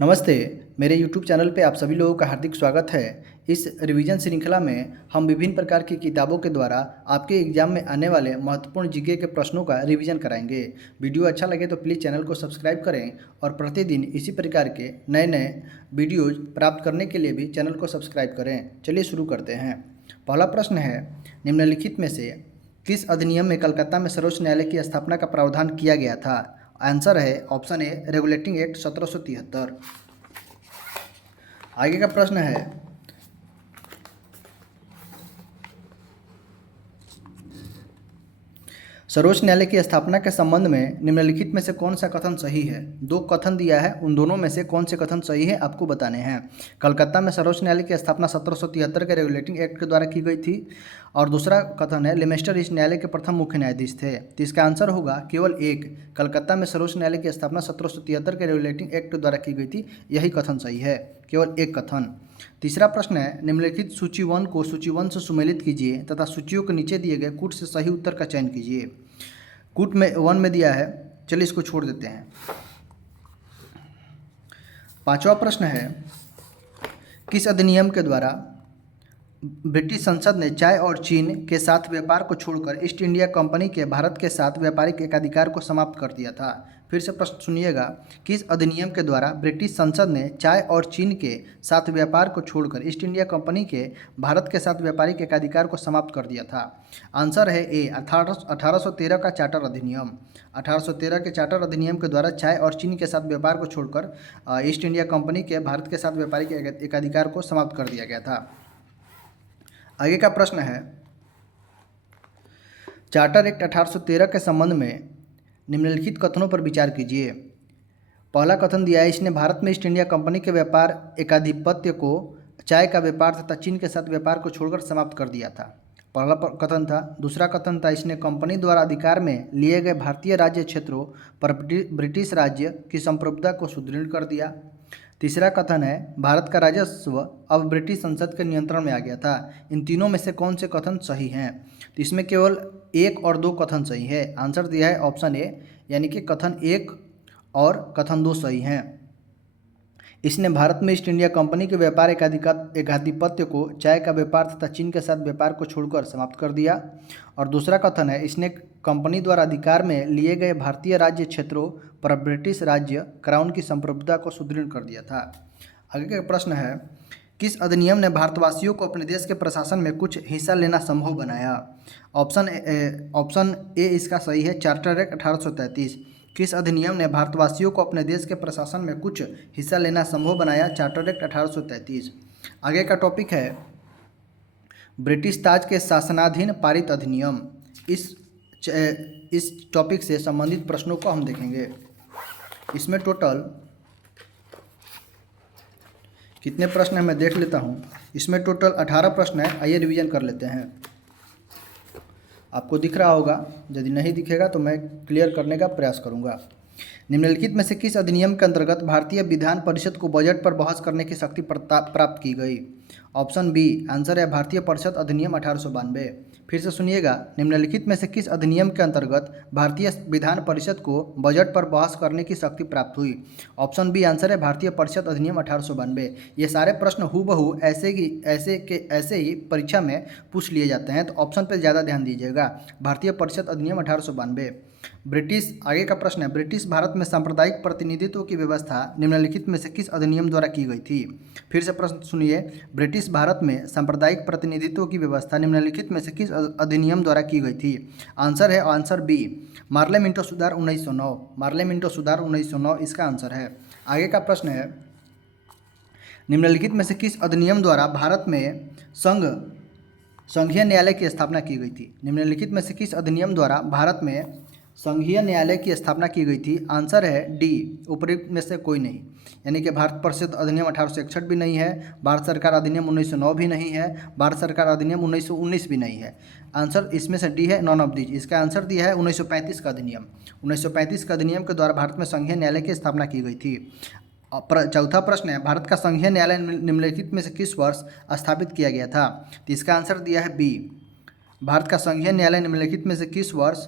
नमस्ते। मेरे YouTube channel पे आप सभी लोगों का हार्दिक स्वागत है। इस रिवीजन श्रृंखला में हम विभिन्न प्रकार की किताबों के द्वारा आपके एग्जाम में आने वाले महत्वपूर्ण जीके के प्रश्नों का रिवीजन कराएंगे। वीडियो अच्छा लगे तो प्लीज़ चैनल को सब्सक्राइब करें और प्रतिदिन इसी प्रकार के नए नए वीडियोज प्राप्त करने के लिए भी चैनल को सब्सक्राइब करें। चलिए शुरू करते हैं। पहला प्रश्न है, निम्नलिखित में से किस अधिनियम में कलकत्ता में सर्वोच्च न्यायालय की स्थापना का प्रावधान किया गया था? आंसर है ऑप्शन ए, रेगुलेटिंग एक्ट 1773। आगे का प्रश्न है, सर्वोच्च न्यायालय की स्थापना के संबंध में निम्नलिखित में से कौन सा कथन सही है? दो कथन दिया है, उन दोनों में से कौन से कथन सही है आपको बताने हैं। कलकत्ता में सर्वोच्च न्यायालय की स्थापना 1773 के रेगुलेटिंग एक्ट के द्वारा की गई थी। और दूसरा कथन है, लेमेस्टर इस न्यायालय के प्रथम मुख्य न्यायाधीश थे। तो इसका आंसर होगा केवल एक, कलकत्ता में सर्वोच्च न्यायालय की स्थापना 1773 के रेगुलेटिंग एक्ट के द्वारा की गई थी, यही कथन सही है, केवल एक कथन। तीसरा प्रश्न है, निम्नलिखित सूची 1 को सूची 1 से सुमेलित कीजिए तथा सूचियों के नीचे दिए गए कूट से सही उत्तर का चयन कीजिए। कूट में 1 में दिया है, चलिए इसको छोड़ देते हैं। पांचवा प्रश्न है, किस अधिनियम के द्वारा ब्रिटिश संसद ने चाय और चीन के साथ व्यापार को छोड़कर ईस्ट इंडिया कंपनी के भारत के साथ व्यापारिक एकाधिकार को समाप्त कर दिया था? फिर से प्रश्न सुनिएगा, किस अधिनियम के द्वारा ब्रिटिश संसद ने चाय और चीन के साथ व्यापार को छोड़कर ईस्ट इंडिया कंपनी के भारत के साथ व्यापारिक एकाधिकार को समाप्त कर दिया था? आंसर है ए, 1813 का चार्टर अधिनियम। 1813 के चार्टर अधिनियम के द्वारा चाय और चीन के साथ व्यापार को छोड़कर ईस्ट इंडिया कंपनी के भारत के साथ व्यापारिक एकाधिकार को समाप्त कर दिया गया था। आगे का प्रश्न है, चार्टर एक्ट 1813 के संबंध में निम्नलिखित कथनों पर विचार कीजिए। पहला कथन दिया है, इसने भारत में ईस्ट इंडिया कंपनी के व्यापार एकाधिपत्य को चाय का व्यापार तथा चीन के साथ व्यापार को छोड़कर समाप्त कर दिया था, पहला कथन था। दूसरा कथन था, इसने कंपनी द्वारा अधिकार में लिए गए भारतीय राज्य क्षेत्रों पर ब्रिटिश राज्य की संप्रभुता को सुदृढ़ कर दिया। तीसरा कथन है, भारत का राजस्व अब ब्रिटिश संसद के नियंत्रण में आ गया था। इन तीनों में से कौन से कथन सही हैं? तो इसमें केवल एक और दो कथन सही है। आंसर दिया है ऑप्शन ए, यानी कि कथन 1 और कथन 2 सही हैं। इसने भारत में ईस्ट इंडिया कंपनी के व्यापार एकाधिपत्य को चाय का व्यापार तथा चीन के साथ व्यापार को छोड़कर समाप्त कर दिया। और दूसरा कथन है, इसने कंपनी द्वारा अधिकार में लिए गए भारतीय राज्य क्षेत्रों पर ब्रिटिश राज्य क्राउन की संप्रभुता को सुदृढ़ कर दिया था। आगे का प्रश्न है, किस अधिनियम ने भारतवासियों को अपने देश के प्रशासन में कुछ हिस्सा लेना संभव बनाया? ऑप्शन ए इसका सही है, चार्टर एक्ट 1833। किस अधिनियम ने भारतवासियों को अपने देश के प्रशासन में कुछ हिस्सा लेना संभव बनाया? Charter act 1833। आगे का टॉपिक है, ब्रिटिश ताज के शासनाधीन पारित अधिनियम। इस टॉपिक से संबंधित प्रश्नों को हम देखेंगे। इसमें टोटल कितने प्रश्न हैं मैं देख लेता हूँ। इसमें टोटल 18 प्रश्न है। आइए रिवीजन कर लेते हैं। आपको दिख रहा होगा, यदि नहीं दिखेगा तो मैं क्लियर करने का प्रयास करूंगा। निम्नलिखित में से किस अधिनियम के अंतर्गत भारतीय विधान परिषद को बजट पर बहस करने की शक्ति प्राप्त की गई? ऑप्शन बी, आंसर है भारतीय परिषद अधिनियम 1892। फिर से सुनिएगा, निम्नलिखित में से किस अधिनियम के अंतर्गत भारतीय विधान परिषद को बजट पर बहस करने की शक्ति प्राप्त हुई? ऑप्शन बी, आंसर है भारतीय परिषद अधिनियम 1892। ये सारे प्रश्न हूबहू ऐसे ही परीक्षा में पूछ लिए जाते हैं, तो ऑप्शन पर ज़्यादा ध्यान दीजिएगा, भारतीय परिषद अधिनियम 1892। आगे का प्रश्न है, ब्रिटिश भारत में सांप्रदायिक प्रतिनिधित्व की व्यवस्था निम्नलिखित में से किस अधिनियम द्वारा की गई थी? फिर से प्रश्न सुनिए, ब्रिटिश भारत में सांप्रदायिक प्रतिनिधित्व की व्यवस्था निम्नलिखित में से किस अधिनियम द्वारा की गई थी? आंसर है आंसर बी, मार्ले मिंटो सुधार 1909। मार्ले मिंटो सुधार 1909 इसका आंसर है। आगे का प्रश्न है, निम्नलिखित में से किस अधिनियम द्वारा भारत में संघीय न्यायालय की स्थापना की गई थी? निम्नलिखित में से किस अधिनियम द्वारा भारत में संघीय न्यायालय की स्थापना की गई थी? आंसर है डी, उपयुक्त में से कोई नहीं, यानी कि भारत परिषद अधिनियम 1861 भी नहीं है, भारत सरकार अधिनियम 1909 भी नहीं है, भारत सरकार अधिनियम 1919 भी नहीं है। आंसर इसमें से डी है, नॉन ऑफ दीज। इसका आंसर दिया है 1935 का अधिनियम। 1935 का अधिनियम के द्वारा भारत में संघीय न्यायालय की स्थापना की गई थी। चौथा प्रश्न है, भारत का संघीय न्यायालय निम्नलिखित में से किस वर्ष स्थापित किया गया था? तो इसका आंसर दिया है बी, भारत का संघीय न्यायालय निम्नलिखित में से किस वर्ष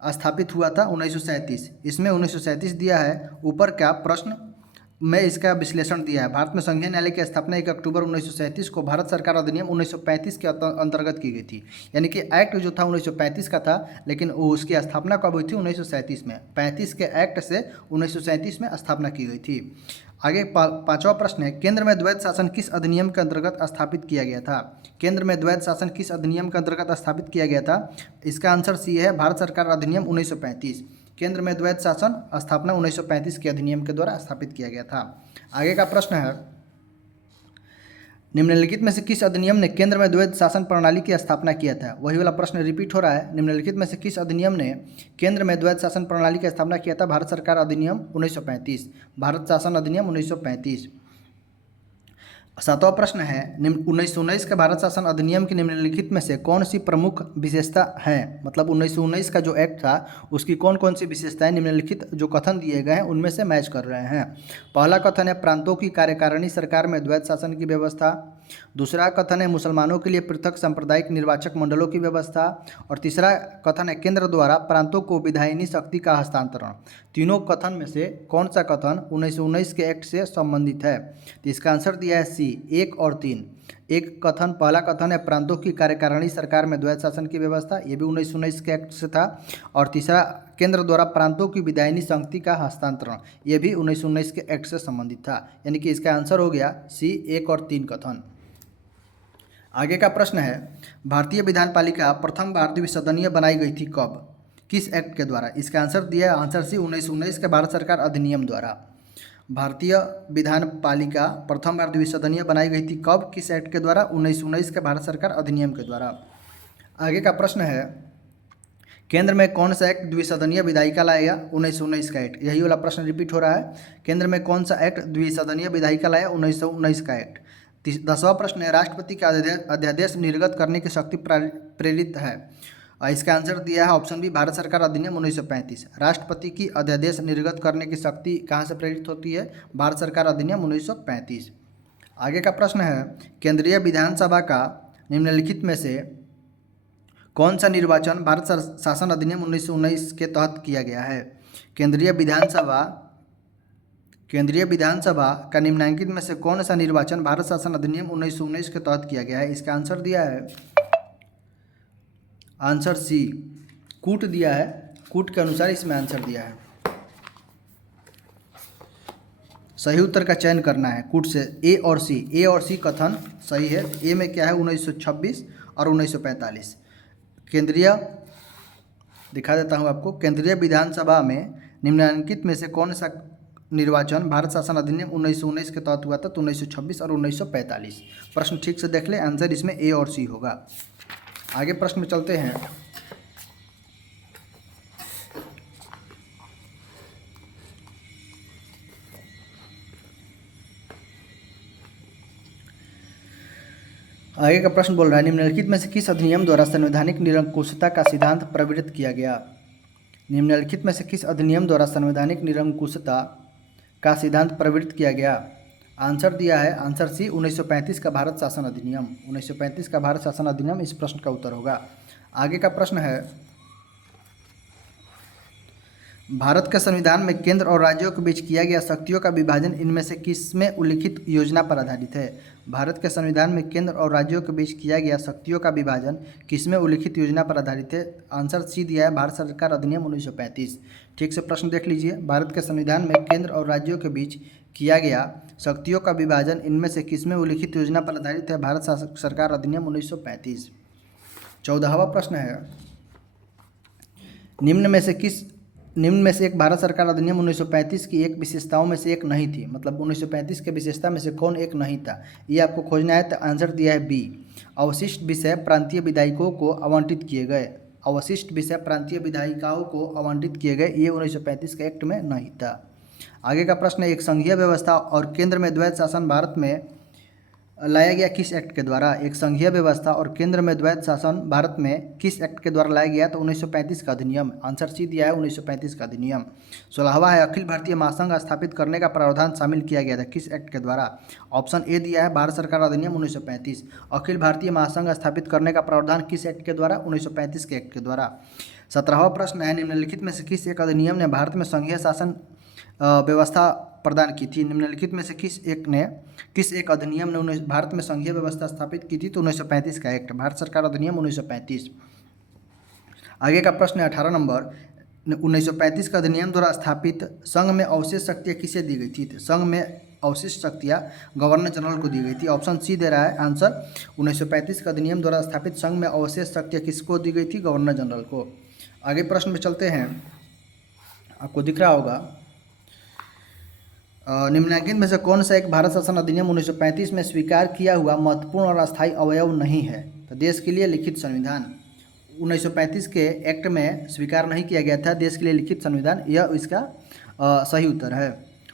स्थापित हुआ था? 1937। इसमें 1937 दिया है। ऊपर क्या प्रश्न में इसका विश्लेषण दिया है। भारत में संघीय न्यायालय की स्थापना 1 अक्टूबर 1937 को भारत सरकार अधिनियम 1935 के अंतर्गत की गई थी। यानी कि एक्ट जो था 1935 का था, लेकिन उसकी स्थापना कब हुई थी? 1937 में। 35 के एक्ट से 1937 में स्थापना की गई थी। आगे पांचवा प्रश्न है, केंद्र में द्वैध शासन किस अधिनियम के अंतर्गत स्थापित किया गया था? केंद्र में द्वैध शासन किस अधिनियम के अंतर्गत स्थापित किया गया था? इसका आंसर सी है, भारत सरकार अधिनियम 1935। केंद्र में द्वैध शासन स्थापना 1935 के अधिनियम के द्वारा स्थापित किया गया था। आगे का प्रश्न है, निम्नलिखित में से किस अधिनियम ने केंद्र में द्वैध शासन प्रणाली की स्थापना किया था? वही वाला प्रश्न रिपीट हो रहा है। निम्नलिखित में से किस अधिनियम ने केंद्र में द्वैध शासन प्रणाली की स्थापना किया था? भारत सरकार अधिनियम 1935। भारत शासन अधिनियम 1935। सातवां प्रश्न है, 1919 के भारत शासन अधिनियम की निम्नलिखित में से कौन सी प्रमुख विशेषता है? मतलब 1919 का जो एक्ट था उसकी कौन कौन सी विशेषताएं निम्नलिखित जो कथन दिए गए हैं उनमें से मैच कर रहे हैं। पहला कथन है, प्रांतों की कार्यकारिणी सरकार में द्वैध शासन की व्यवस्था। दूसरा कथन है, मुसलमानों के लिए पृथक सांप्रदायिक निर्वाचक मंडलों की व्यवस्था। और तीसरा कथन है, केंद्र द्वारा प्रांतों को विधायिनी शक्ति का हस्तांतरण। तीनों कथन में से कौन सा कथन 1919 के एक्ट से संबंधित है? तो इसका आंसर दिया है सी, 1 और 3। एक कथन, पहला कथन है प्रांतों की कार्यकारिणी सरकार में द्वैध शासन की व्यवस्था, ये भी 1919 के एक्ट से था। और तीसरा, केंद्र द्वारा प्रांतों की विधायिनी शक्ति का हस्तांतरण, ये भी 1919 के एक्ट से संबंधित था। यानी कि इसका आंसर हो गया सी, 1 और 3 कथन। आगे का प्रश्न है, भारतीय विधान पालिका प्रथम बार द्विसदनीय बनाई गई थी कब? किस एक्ट के द्वारा? इसका आंसर दिया है, आंसर सी, 1919 के भारत सरकार अधिनियम द्वारा। भारतीय विधान पालिका प्रथम बार द्विसदनीय बनाई गई थी कब? किस एक्ट के द्वारा? 1919 के भारत सरकार अधिनियम के द्वारा। आगे का प्रश्न है, केंद्र में कौन सा एक्ट द्विसदनीय विधायिका लाएगा? 1919 का एक्ट। यही वाला प्रश्न रिपीट हो रहा है, केंद्र में कौन सा एक्ट द्विसदनीय विधायिका लाया? 1919 का एक्ट। 10वां प्रश्न है, राष्ट्रपति का अध्यादेश निर्गत करने की शक्ति प्रेरित है? इसका आंसर दिया है ऑप्शन बी, भारत सरकार अधिनियम 1935। राष्ट्रपति की अध्यादेश निर्गत करने की शक्ति कहाँ से प्रेरित होती है? भारत सरकार अधिनियम 1935। आगे का प्रश्न है, केंद्रीय विधानसभा का निम्नलिखित में से कौन सा निर्वाचन भारत शासन अधिनियम 1919 के तहत किया गया है? केंद्रीय विधानसभा का निम्नलिखित में से कौन सा निर्वाचन भारत शासन अधिनियम 1919 के तहत किया गया है? इसका आंसर दिया है, आंसर सी, कूट दिया है। कूट के अनुसार इसमें आंसर दिया है। सही उत्तर का चयन करना है कूट से, ए और सी कथन सही है। ए में क्या है? 1926 और 1945। केंद्रीय, दिखा देता हूँ आपको, केंद्रीय विधानसभा में निम्नलिखित में से कौन सा निर्वाचन भारत शासन अधिनियम 1919 के तहत हुआ था? तो 1926 और 1945। प्रश्न ठीक से देख ले, आंसर इसमें ए और सी होगा। आगे प्रश्न में चलते हैं। आगे का प्रश्न बोल रहा है, निम्नलिखित में से किस अधिनियम द्वारा संवैधानिक निरंकुशता का सिद्धांत प्रवृत्त किया गया? निम्नलिखित में से किस अधिनियम द्वारा संवैधानिक निरंकुशता का सिद्धांत प्रवृत्त किया गया? आंसर दिया है, आंसर सी, 1935 का भारत शासन अधिनियम। 1935 का भारत शासन अधिनियम इस प्रश्न का उत्तर होगा। आगे का प्रश्न है, भारत के संविधान में केंद्र और राज्यों के बीच किया गया शक्तियों का विभाजन इनमें से किसमें उल्लिखित योजना पर आधारित है? भारत के संविधान में केंद्र और राज्यों के बीच किया गया शक्तियों का विभाजन किसमें उल्लिखित योजना पर आधारित है? आंसर सी दिया है, भारत सरकार अधिनियम 1935। ठीक से प्रश्न देख लीजिए, भारत के संविधान में केंद्र और राज्यों के बीच किया गया शक्तियों का विभाजन इनमें से किसमें उल्लिखित योजना पर आधारित है? भारत सरकार अधिनियम 1935। 14वां प्रश्न है, निम्न में से एक भारत सरकार अधिनियम 1935 की एक विशेषताओं में से एक नहीं थी। मतलब 1935 के विशेषता में से कौन एक नहीं था, ये आपको खोजना है। तो आंसर दिया है बी, अवशिष्ट विषय प्रांतीय विधायिकाओं को आवंटित किए गए। अवशिष्ट विषय प्रांतीय विधायिकाओं को आवंटित किए गए, ये 1935 के एक्ट में नहीं था। आगे का प्रश्न है, एक संघीय व्यवस्था और केंद्र में द्वैध शासन भारत में लाया गया किस एक्ट के द्वारा? एक संघीय व्यवस्था और केंद्र में द्वैध शासन भारत में किस एक्ट के द्वारा लाया गया? तो 1935 का अधिनियम। आंसर सी दिया है, 1935 का अधिनियम। 16वां है, अखिल भारतीय महासंघ स्थापित करने का प्रावधान शामिल किया गया था किस एक्ट के द्वारा? ऑप्शन ए दिया है, भारत सरकार अधिनियम 1935। अखिल भारतीय महासंघ स्थापित करने का प्रावधान किस एक्ट के द्वारा? 1935 के एक्ट के द्वारा। 17वां प्रश्न है, निम्नलिखित में से किस एक अधिनियम ने भारत में संघीय शासन व्यवस्था प्रदान की थी? निम्नलिखित में से किस एक अधिनियम ने भारत में संघीय व्यवस्था स्थापित की थी? तो 1935 का एक्ट, भारत सरकार अधिनियम 1935। आगे का प्रश्न है 18 नंबर, 1935 का अधिनियम द्वारा स्थापित संघ में अवशेष शक्तियाँ किसे दी गई थी? तो संघ में अवशिष्ट शक्तियाँ गवर्नर जनरल को दी गई थी। ऑप्शन सी दे रहा है आंसर, 1935 का अधिनियम द्वारा स्थापित संघ में अवशेष शक्तियाँ किसको दी गई थी? गवर्नर जनरल को। आगे प्रश्न में चलते हैं, आपको दिख रहा होगा, निम्नलिखित में से कौन सा एक भारत शासन अधिनियम 1935 में स्वीकार किया हुआ महत्वपूर्ण और अस्थायी अवयव नहीं है? तो देश के लिए लिखित संविधान 1935 के एक्ट में स्वीकार नहीं किया गया था देश के लिए लिखित संविधान, यह इसका सही उत्तर है।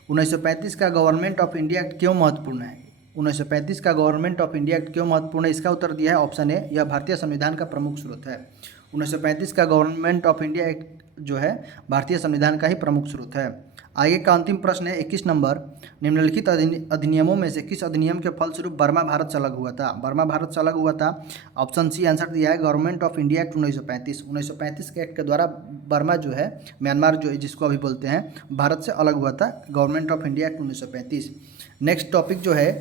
1935 का गवर्नमेंट ऑफ इंडिया एक्ट क्यों महत्वपूर्ण है? 1935 का गवर्नमेंट ऑफ इंडिया एक्ट क्यों महत्वपूर्ण है? इसका उत्तर दिया है ऑप्शन ए, यह भारतीय संविधान का प्रमुख स्रोत है। 1935 का गवर्नमेंट ऑफ इंडिया एक्ट जो है भारतीय संविधान का ही प्रमुख स्रोत है। आगे का अंतिम प्रश्न है 21 नंबर, निम्नलिखित अधिनियमों में से किस अधिनियम के फलस्वरूप बर्मा भारत से अलग हुआ था? बर्मा भारत से अलग हुआ था। ऑप्शन सी आंसर दिया है गवर्नमेंट ऑफ इंडिया एक्ट 1935। 1935 के एक्ट के द्वारा बर्मा जो है, म्यांमार जो जिसको अभी बोलते हैं, भारत से अलग हुआ था, government of India act 1935। Next topic जो है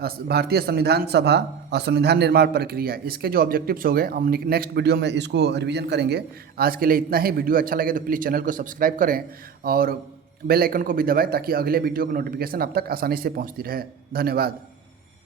भारतीय संविधान सभा और संविधान निर्माण प्रक्रिया, इसके जो ऑब्जेक्टिव्स हो गए हम नेक्स्ट वीडियो में इसको रिवीजन करेंगे। आज के लिए इतना ही। वीडियो अच्छा लगे तो प्लीज़ चैनल को सब्सक्राइब करें और बेल आइकन को भी दबाएं ताकि अगले वीडियो की नोटिफिकेशन आप तक आसानी से पहुंचती रहे। धन्यवाद।